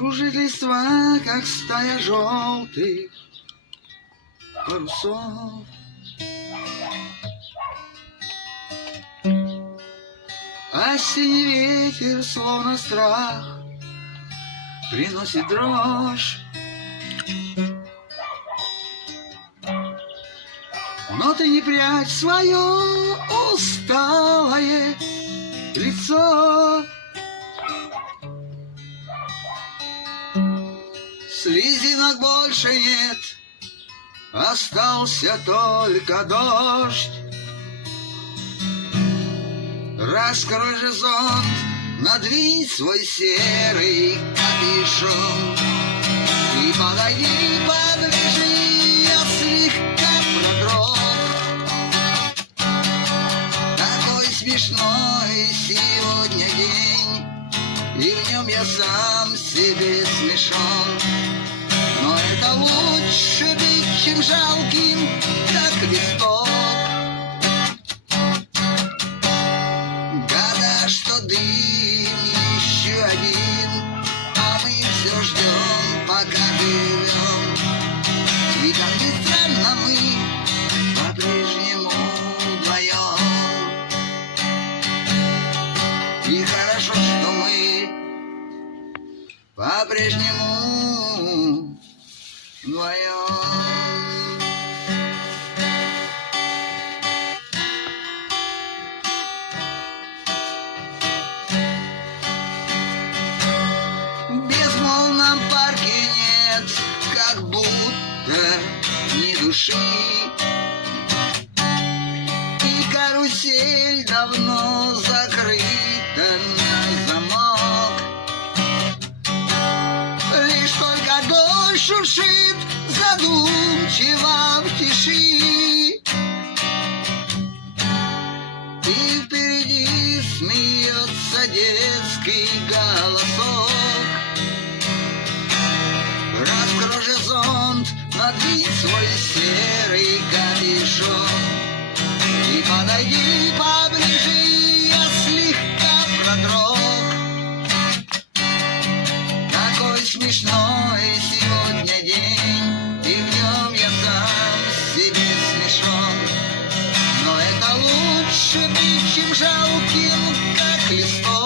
Кружит листва, как стая желтых парусов. Осенний ветер, словно страх, приносит дрожь. Но ты не прячь свое усталое лицо. Слизинок больше нет, остался только дождь. Раскрой же зонт, надвинь свой серый капюшон. И подойди поближе, я слегка продрог. Такой смешной сегодня И в нем я сам себе смешон Но это лучше быть, чем жалким, как листок Года, что дым еще один, а мы все ждем, по-прежнему вдвоем. Быть, чем жалким, как листок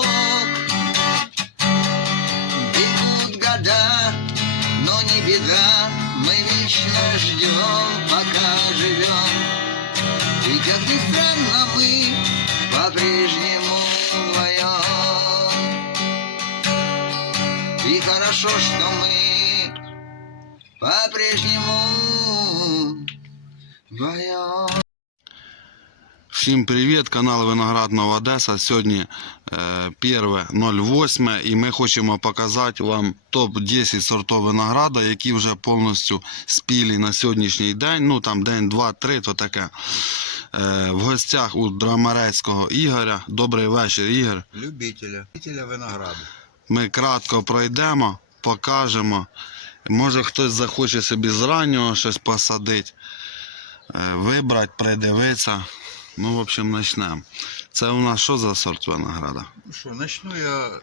Всім привіт, канал Виноградного Одеса. Сьогодні е, 1.08 і ми хочемо показати вам топ-10 сортів винограда, які вже повністю спілі на сьогоднішній день. Ну там день, два, три, то таке. Е, в гостях у Драмарецького Ігоря. Добрий вечір, Ігор. Любителя, любителя винограду. Ми кратко пройдемо, покажемо. Може хтось захоче собі з раннього щось посадити, е, вибрати, придивитися. Ну, в общем, почнемо. Це у нас що за сорт винограда? Ну що, начну я е,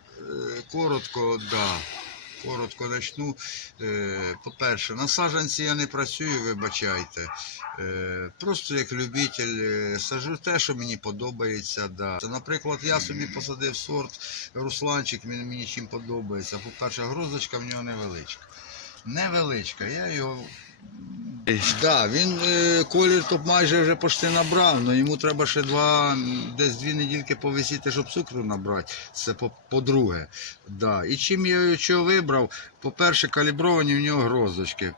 коротко, да. Коротко начну. Е, По-перше, на саджанці я не працюю, вибачайте. Е, Просто як любитель е, саджу те, що мені подобається. Да. Наприклад, я собі посадив сорт Русланчик, він мені чим подобається. По-перше, грозочка в нього невеличка. Невеличка, я його Да, він е, колір то майже вже почти набрав, але йому треба ще два, десь дві недільки повисіти, щоб цукру набрати. Це по- по-друге. Да. І чим я його чого вибрав? По-перше, калібровані в нього грозочки.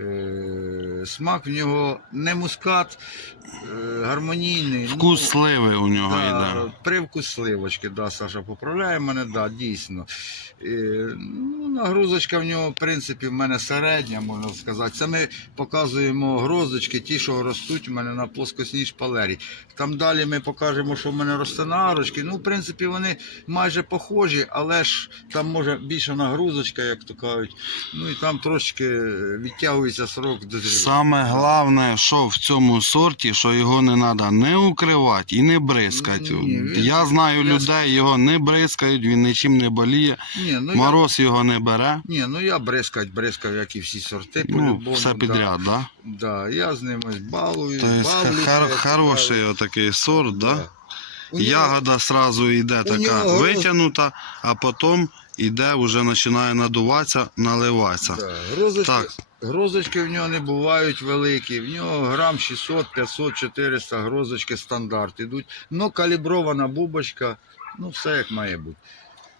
Е, смак в нього не мускат, е, гармонійний. ну, Вкус сливи у нього Да, йде. привкус сливочки, да, Саша поправляє мене, да, дійсно. Е, ну, нагрузочка в нього, в принципі, в мене середня, можна сказати. Це ми показуємо грозочки, ті, що ростуть у мене на плоскосній шпалері. Там далі ми покажемо, що в мене росте на арочки. Ну, в принципі, вони майже похожі, але ж там може більша нагрузочка, як то кажуть. Ну і там трошки відтягується срок дозрівання. Саме головне, що в цьому сорті, що його не треба не укривати і не бризкати. Ні, він- Я знаю я- людей, його не бризкають, він нічим не боліє, Ні, ну, я- мороз його не бере. Ні, ну я бризкать, бризкав, як і всі сорти, Ну, по-любому. все да. підряд, да? Да, я з ним ось балую, Тобто бавлюся, хар- як хороший отакий сорт, да? Да. У нього- Ягода сразу йде така нього роз- витягнута, а потім йде, вже починає надуватися, наливатися. Да, грозочки, Так. грозочки в нього не бувають великі. В нього грам 600, 500, 400 грозочки стандарт ідуть. Ну, калібрована бубочка, ну все як має бути.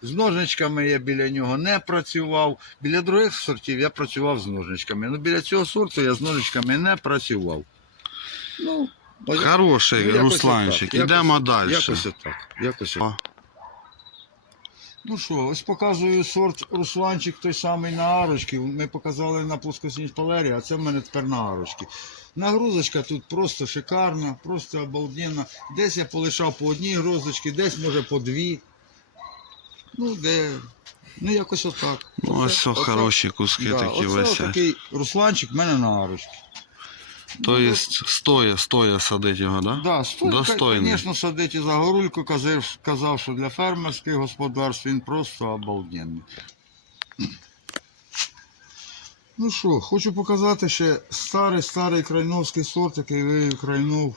З ножничками я біля нього не працював. Біля других сортів я працював з ножничками. Ну, біля цього сорту я з ножничками не працював. Ну, Хороший ну, якось Русланчик. отак, Ідемо якось- далі. Якось отак. Якось отак. Ну що, ось показую сорт Русланчик той самий на арочки. Ми показали на плоскостній шпалері, а це в мене тепер на арочки. Нагрузочка тут просто шикарна, просто обалденна. Десь я полишав по одній грозочці, десь може по дві. Ну, де. Ну, якось отак. Ну, ось Оце- хороші куски да, такі оце висять. такий Русланчик в мене на арочки. Тобто стоя, стоя садить його, да? Да, стоїть, Достойний. звісно, садити за горульку, казав, казав, що для фермерських господарств він просто обалденний. Ну що, хочу показати ще старий старий крайновський сорт, який вивів крайнов.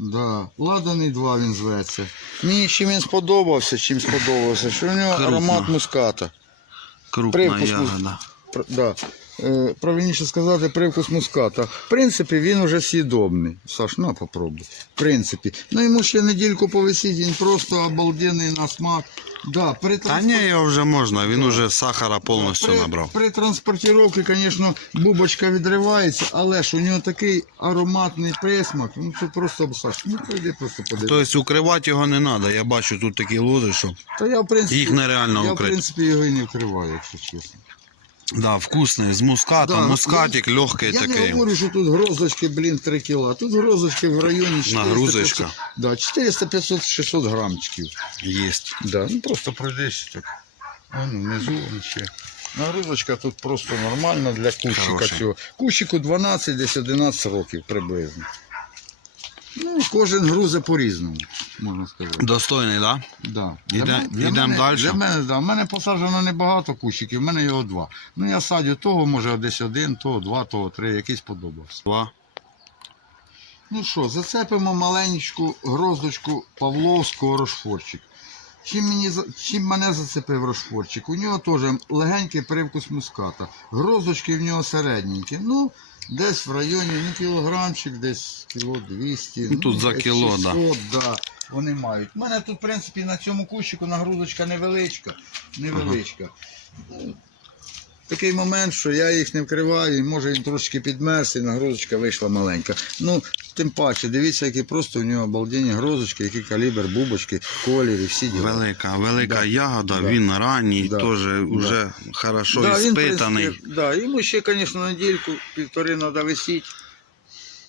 Да. Ладаний 2 він зветься. Мені чим він сподобався, чим сподобався, що в нього Крупна. аромат муската. Крупна Привкус ягода. Пр- Да. Е, правильніше сказати, привкус муската. В принципі, він уже сідобний. Саш, на попробуй. В принципі. Ну йому ще недільку повисіть, він просто обалденний на смак. Да, при Та ні, його вже можна, він уже сахара повністю при, набрав. При транспортировці, звісно, бубочка відривається, але ж у нього такий ароматний присмак. Ну це просто обсаж. ну прийди просто подивись. Тобто укривати його не треба. Я бачу тут такі лози, що Та я, в принципі, їх нереально я, в укрити. принципі, його і не вкриваю, якщо чесно. Да, вкусний, з мускатом, Да, мускатик легкий Я не такий. говорю, що тут грозочки, блін, 3 кіла. Тут грозочки в районі 400, Нагрузочка. 500, да, 400, 500, 600 грамчиків. Єсть. Да, ну просто пройдись так. Вон внизу вон ще. Нагрузочка тут просто нормальна для кущика Хороший. цього. Кущику 12, десь 11 років приблизно. Ну, кожен грузе по-різному, можна сказати. Достойний, так? Да. Іде- Для мен- для мене- Для мене, да. У мене посаджено небагато кущиків, в мене його два. Ну я садю того, може десь один, того два, того три, якийсь подобався. Два. Ну що, зацепимо маленьку гроздочку Павловського Рошфорчик. Чим, мені, чим мене зацепив Рошфорчик? У нього теж легенький привкус муската. Гроздочки в нього середненькі. Ну, десь в районі ну, кілограмчик, десь кіло 200. Ну, тут за десь кіло, да. да. Вони мають. У мене тут, в принципі, на цьому кущику нагрузочка невеличка. невеличка. Ну, Такий момент, що я їх не вкриваю, і може він трошки підмерз, і нагрузочка вийшла маленька. Ну, тим паче, дивіться, які просто у нього обалденні грозочки, який калібр, бубочки, колір і всі діла. Велика, велика Да. ягода, Да. він ранній, Да. теж вже хорошо Да, він, іспитаний. принципі, да, йому ще, звісно, недільку, півтори треба висіти.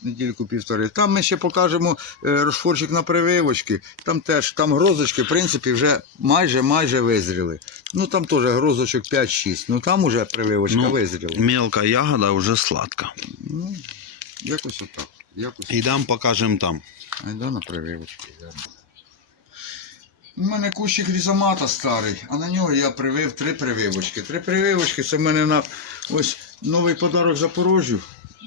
Недільку півтори. Там ми ще покажемо е, розфорчик на прививочки. Там теж там грозочки, в принципі, вже майже майже визріли. Ну там теж грозочок 5-6. Ну там уже прививочка Ну, визріла. Мелка ягода вже сладка. Ну, якось отак. Якось Ідемо покажемо там. Айда на прививочку. йдемо. У мене кущик різомата старий, а на нього я привив три прививочки. Три прививочки це в мене на ось новий подарок Запорожжю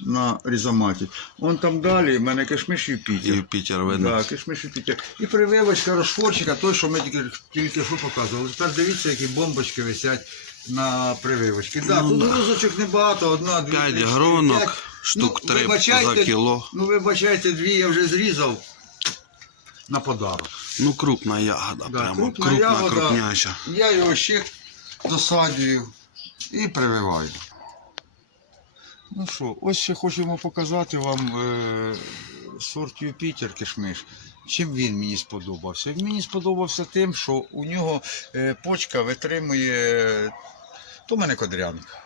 на різоматі. Вон там далі, в мене кишмиш Юпітер. Юпітер видно. Да, кишмиш Юпітер. І прививочка розфорчика, той, що ми тільки, тільки що показували. Тепер дивіться, які бомбочки висять на прививочки. Да, Ну, тут грузочок небагато, одна, дві, П'ять три, чотири, гронок, п'ять. штук Ну, три вибачайте, за кіло. Ну, вибачайте, дві я вже зрізав на подарок. Ну, крупна ягода, Да, прямо. крупна Крупна, ягода. крупняча. Я його ще досаджую і прививаю. Ну що, ось ще хочемо показати вам е, сорт Юпітер кишмиш. Чим він мені сподобався? Він мені сподобався тим, що у нього е, почка витримує. То мене кодрянка.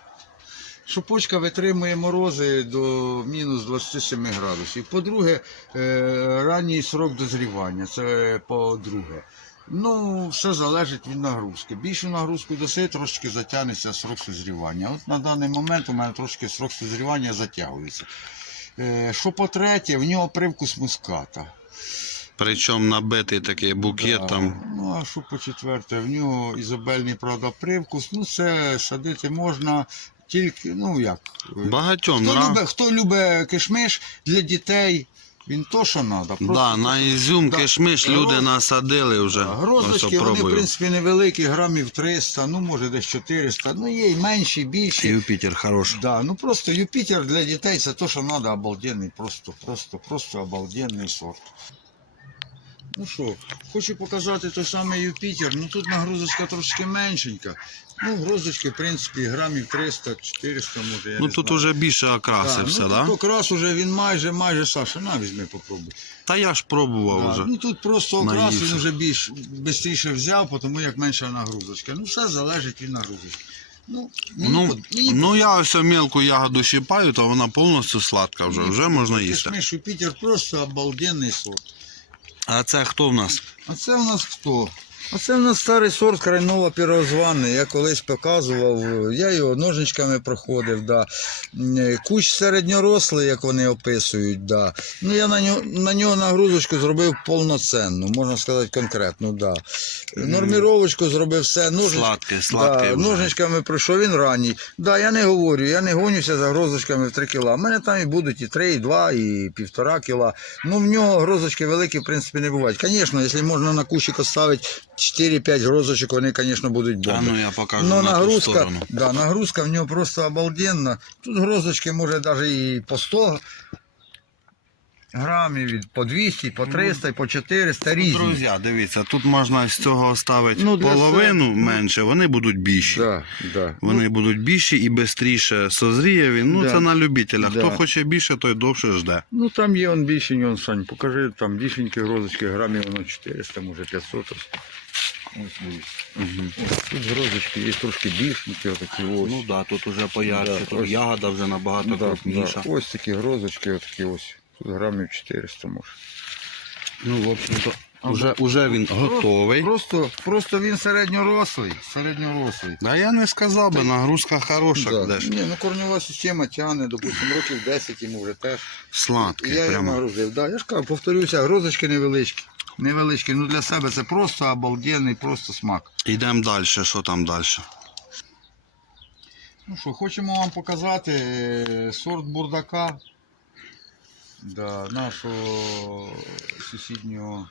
Що почка витримує морози до мінус 27 градусів. По-друге, е, ранній срок дозрівання. Це по-друге. Ну, все залежить від нагрузки. Більшу нагрузку даси, трошки затягнеться срок созрівання. От на даний момент у мене трошки срок созрівання затягується. Е, що по-третє, в нього привкус муската. Причому набитий такий букет Да. там. Ну, а що по четверте, в нього ізобельний, правда, привкус. Ну, це садити можна тільки, ну як. Багатьом Хто любить, хто любить кишмиш для дітей, він то, що треба. Да, на ізюм Да. кишмиш люди Гроз- насадили вже. Да. Грозочки, вони, в принципі, невеликі, грамів 300, ну, може, десь 400. Ну, є і менші, і більші. Юпітер хороший. Да, ну просто Юпітер для дітей це то, що треба, обалденний, просто, просто, просто обалденний сорт. Ну що, хочу показати той самий Юпітер. Ну тут нагрузочка трошки меншенька. Ну, грозочки, в принципі, грамів 300-400 може. Я Ну не тут знаю. уже більше окрасився, ну, да? Тут окрас уже він майже, майже Саша, на візьми попробуй. Та я ж пробував Да, вже. Ну тут просто окрас Наївся. він вже більш швидше взяв, тому як менша нагрузочка. Ну все залежить від нагрузочки. Ну, мені Ну, под- мені ну я ось мелку ягоду щипаю, то вона повністю сладка вже, вже можна їсти. Кишмиш Юпітер просто обалденний сорт. А це хто в нас? А це у нас хто? А це у нас старий сорт крайнова пірозваний. Я колись показував, я його ножничками проходив. Да. Кущ середньорослий, як вони описують. Да. Ну, я на нього, на нього нагрузочку зробив повноцінну, можна сказати конкретно. Да. Норміровочку зробив все. Ножнич... Сладкий, сладкий Да, ножничками пройшов, він ранній. Да, я не говорю, я не гонюся за грозочками в 3 кіла. У мене там і будуть і 3, і 2, і 1,5 кіла. Ну, в нього грозочки великі, в принципі, не бувають. Звісно, якщо можна на кущик оставити 4-5 грозочек вони, звісно, будуть бомби. бомби. ну я покажу Но на ту нагрузка, сторону. да, нагрузка в нього просто обалденна. Тут грозочки може навіть і по 100 грамів, і по 200, по 300, по 400, різні. Друзі, дивіться, тут можна з цього ставити Ну, для половину себе, ну. менше, вони будуть більші. Да, да. Вони будуть більші і швидше созріє він. Ну Да. це на любителя. Да. Хто хоче більше, той довше жде. Ну там є он більше нюанс, Сань, покажи, там більшенькі грозочки, грамів воно 400, може 500. Ось, ось дивись. Ось, тут грозочки є трошки більшенькі, отакі ось. Ну да, тут уже поярче, Да, тут ось. ягода вже набагато Да, крупніша. да. Ось такі грозочки, отакі ось. Тут грамів 400 може. Ну, в общем-то, уже, уже він готовий. Просто, просто він середньорослий, середньорослий. Да я не сказав би, нагрузка хороша, Да. де ж. Ні, ну корнева система тягне, допустимо, років 10 йому вже теж. Сладкий, Я його нагрузив. Да, я ж кажу, повторюся, грозочки невеличкі. Невеличкі, ну для себе це просто обалденний, просто смак. Йдемо далі, що там далі? Ну що, хочемо вам показати е, сорт бурдака да, нашого сусіднього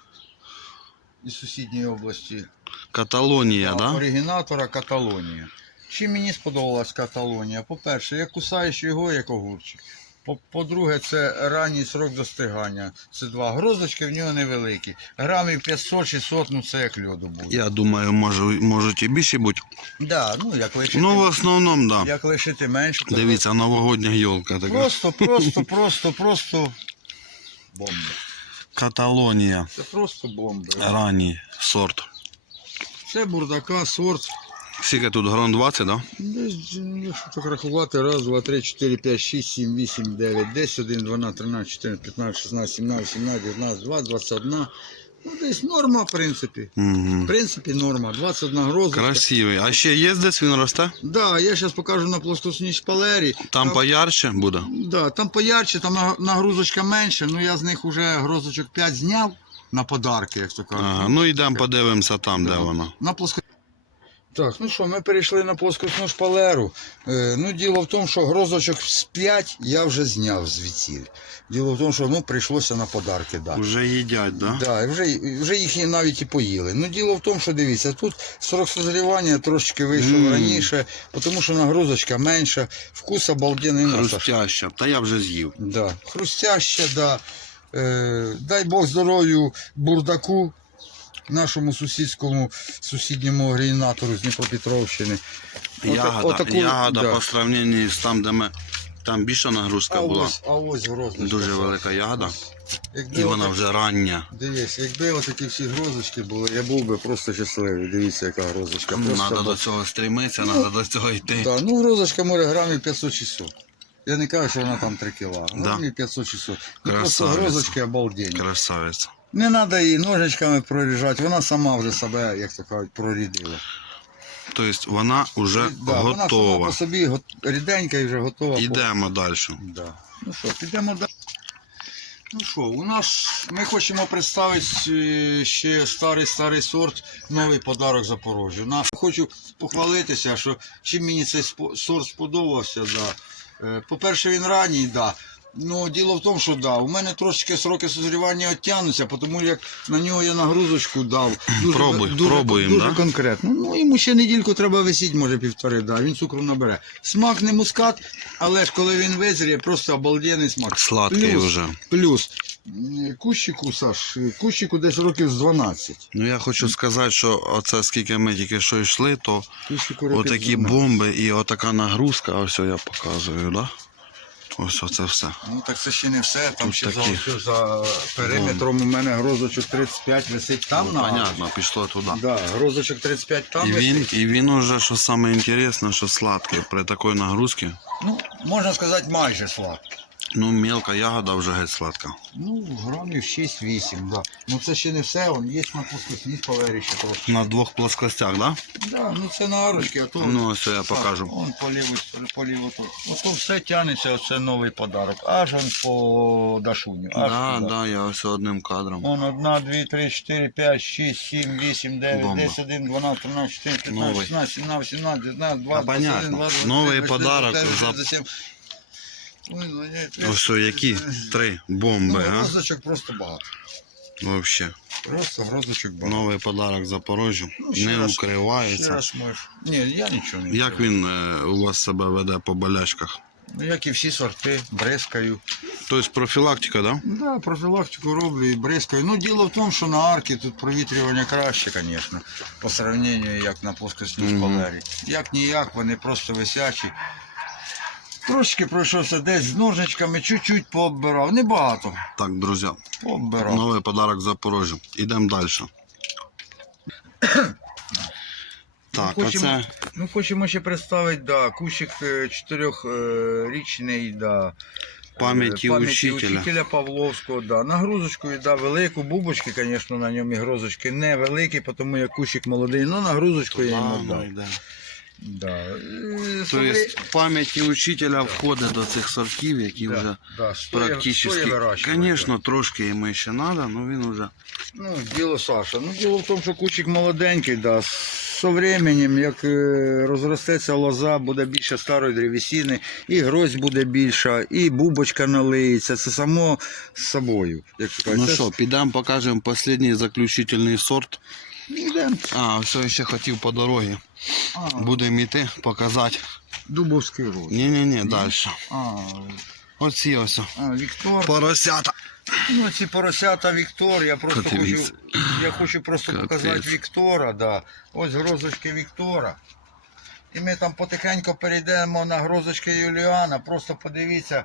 із сусідньої області. Каталонія, Да? Оригінатора Каталонія. Чим мені сподобалась Каталонія? По-перше, я кусаєш його як огурчик. По- По-друге, це ранній срок достигання. Це два грозочки, в нього невеликі. Грамів 500-600, ну це як льоду буде. Я думаю, може, можуть і більші бути. Да, ну як лишити, Ну, в основному, да. як лишити менше, то Дивіться, новогодня йолка така. Просто, просто, просто, просто бомба. Каталонія. Це просто бомба. Ранній сорт. Це бурдака, сорт. Скільки тут грон 20, да? Десь, ну, якщо так рахувати, раз, два, три, чотири, п'ять, шість, сім, вісім, дев'ять, десять, один, дванадцять, тринадцять, чотирнадцять, п'ятнадцять, шістнадцять, сімнадцять, сімнадцять, дев'ятнадцять, двадцять, двадцять одна. Ну, десь норма, в принципі. В Угу. принципі, норма. 21 грозочка. Красивий. А ще є десь він росте? Да, я зараз покажу на плоскосній шпалері. Там поярче буде? Да, там поярче, там нагрузочка менше, ну я з них вже грозочок 5 зняв на подарки, як то кажуть. Ага, ну йдемо подивимося там, де Да. вона. На плоско... Так, ну що, ми перейшли на плоскосну шпалеру. Е, ну, діло в тому, що грозочок з 5 я вже зняв звідсіль. Діло в тому, що ну, прийшлося на подарки дати. Вже їдять, да? Да, вже, вже їх навіть і поїли. Ну, діло в тому, що дивіться, тут срок созрівання трошки вийшов Мм. раніше, тому що нагрузочка менша, вкус обалденний. Хрустяща. Та я вже з'їв. Да. Хрустяща, да. Е, дай Бог здоров'ю бурдаку, нашому сусідському сусідньому оригінатору з Дніпропетровщини. Ягода, отаку- ягода да. по сравненню з там, де ми. Там більша нагрузка А була. ось, а ось грозочка. Дуже велика ягода. Якби І вона отак- вже рання. Дивись, якби отакі всі грозочки були, я був би просто щасливий. Дивіться, яка грозочка. Просто Треба до цього стремитися, треба до цього йти. Да, ну грозочка може грамів 500-600. Я не кажу, що вона там 3 кіла. Да. Грамів 500-600. Ну, просто грозочки обалденні. Красавець. Не треба її ножичками проріжати, вона сама вже себе, як то кажуть, прорідила. Тобто вона вже Да, Вона сама готова. по собі го- ріденька і вже готова. Йдемо далі. Да. Ну що, підемо далі. Ну що, у нас ми хочемо представити е, ще старий старий сорт, новий подарок Запорожжю. На, хочу похвалитися, що чим мені цей спо- сорт сподобався. Да. Е, По-перше, він ранній, да. Ну, діло в тому, що да, у мене трошки сроки созрівання оттягнуться, тому як на нього я нагрузочку дав. Дуже, Пробуй, дуже, пробуємо, дуже да? конкретно. Ну, йому ще недільку треба висіти, може півтори, да, він цукру набере. Смак не мускат, але ж коли він визріє, просто обалденний смак. Сладкий Плюс, вже. Плюс кущику, Саш, кущику десь років з 12. Ну я хочу сказати, що оце скільки ми тільки що йшли, то Кущику років отакі 12. бомби і отака нагрузка, ось я показую, да? Ось оце все. Ну так це ще не все. Там Тут ще за, такі. ось за периметром у мене грозочок 35 висить там Ну, на. понятно, пішло туди. Да, грозочок 35 там І він, висить. і він уже, що саме інтересне, що сладкий. При такій нагрузці, Ну, можна сказати, майже сладкий. Ну мелка ягода вже геть сладка. Ну, грамів 6-8, да. Ну це ще не все, он є на пускусні повері ще трошки. На двох плоскостях, да? Да, ну це на арочки, а то. Ну, ось я покажу. Он по ліву, по ліву тут. Ото все тягнеться, оце новий подарок. Аж он по Дашуню. Аж Да, туди. да, я ось одним кадром. Вон 1, 2, 3, 4, 5, 6, 7, 8, 9, Бомба. 10, 11, 12, 13, 14, 15, Новий. 16, 17, 18, 19, 20, Та понятно. 21, 22, Новий 23, подарок 24, за- 27. Ой, ну, ні, ні. Ось які три Ну, бомби, а? грозочок просто багато. Вообще. Просто грозочок багато. Новий подарок Запорожжю. Ну, Не раз- Ще раз можеш. Ні, я нічого не Як він е, у вас себе веде по болячках? Ну, як і всі сорти, бризкаю. Тобто профілактика, да? Да, профілактику роблю і бризкаю. Ну, діло в тому, що на арки тут провітрювання краще, звісно, по сравненню, як на плоскосній шпалері. Як ніяк, вони просто висячі. Трошки пройшовся десь з ножничками, чуть-чуть пооббирав. Небагато. Так, друзі, Пооббирав. новий подарок Запорожжю. Ідемо далі. Так, а хочемо- це Ну, хочемо ще представити, да, кущик е, чотирьохрічний, да. Пам'яті Е, учителя. учителя Павловського, да. Нагрузочку да, велику, бубочки, звісно, на ньому і грозочки невеликі, тому як кущик молодий, ну нагрузочку я йому дав. Да. То есть пам'яті учителя входить до цих сортів, які да, вже да, стоя- практично. Звісно, трошки йому ще треба, але він вже. Ну, діло Саша. Ну, діло в тому, що кучик молоденький, да. Со временем, як е, розростеться лоза, буде більше старої древесини, і грозь буде більша, і бубочка налиється. Це само з собою. Як. Ну що, підемо покажемо останній заключительний сорт. Йдемо. А, все ще хотів по дорозі. Будемо йти, показати. Дубовський роз. Ні-ні-ні, далі. А, Оці ось. а, Віктор. Поросята. Ну, ці поросята Віктор, я просто хочу, я хочу просто Капець. показати Віктора, да. Ось грозочки Віктора. І ми там потихеньку перейдемо на грозочки Юліана. Просто подивіться.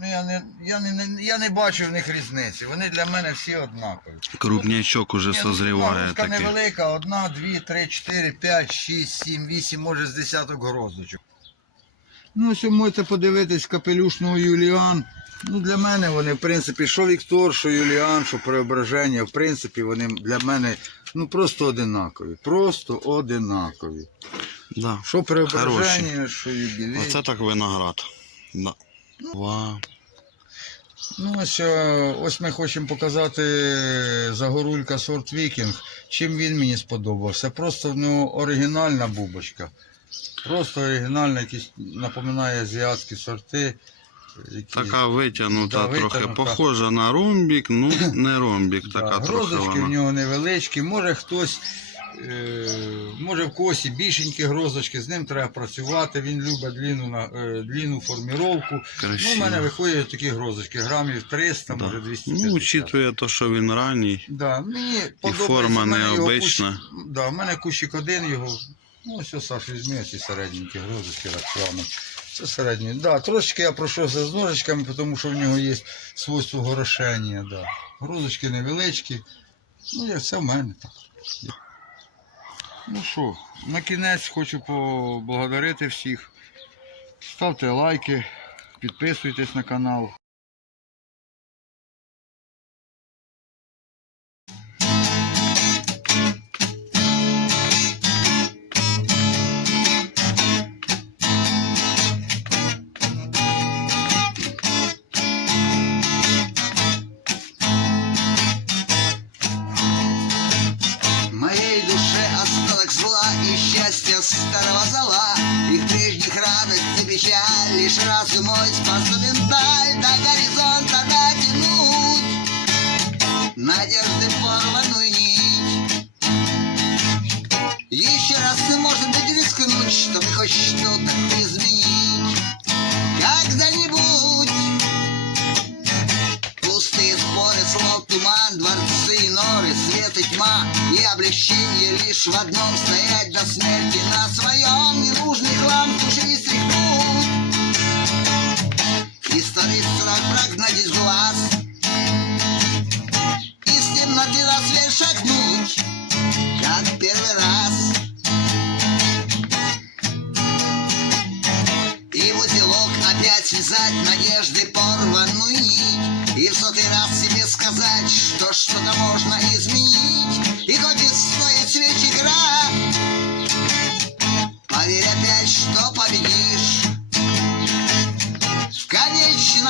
Ну, я, не, я, не, я не бачу в них різниці. Вони для мене всі однакові. Крупнячок уже Ні, ну, созріває Грозка невелика, одна, дві, три, чотири, п'ять, шість, сім, вісім, може з десяток грозочок. Ну, ви можете подивитись капелюшного Юліан. Ну, для мене вони, в принципі, що Віктор, що Юліан, що Преображення, в принципі, вони для мене ну, просто одинакові. Просто одинакові. Да. Що Преображення, що юбілей. Оце так виноград. Да. Вау. Ну, ось, е, ось ми хочемо показати Загорулька сорт Вікінг. Чим він мені сподобався? Просто в нього оригінальна бубочка. Просто оригінальна, якісь напоминає азіатські сорти. Які... Така витягнута Да, трохи. витягнута. Похожа на ромбік, ну не ромбік, Да, така трохи грозочки в нього невеличкі, може хтось, е, може в когось і більшенькі грозочки, з ним треба працювати, він любить длінну, на- е, длінну форміровку. Ну, у мене виходять такі грозочки, грамів 300, Да. може 250. Ну, учитує те, що він ранній. Да, мені подобається. форма мене необична. кущик- Да, в мене кущик один його. Ну, ось Саш, візьми ці середненькі грозочки рекламу. Це середні. Да, трошечки я пройшовся з ножичками, тому що в нього є свойство горошення. Да. Грозочки невеличкі. Ну, як це в мене так. Ну що, на кінець хочу поблагодарити всіх. Ставте лайки, підписуйтесь на канал. тьма И облегчение лишь в одном Стоять до смерти на своем не нужно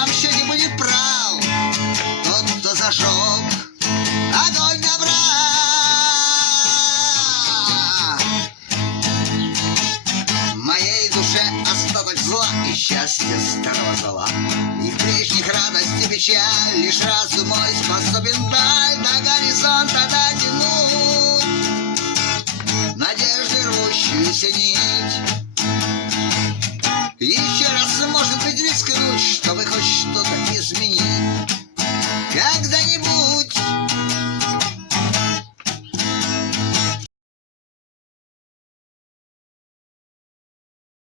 нам что-нибудь прав, тот, кто зашел.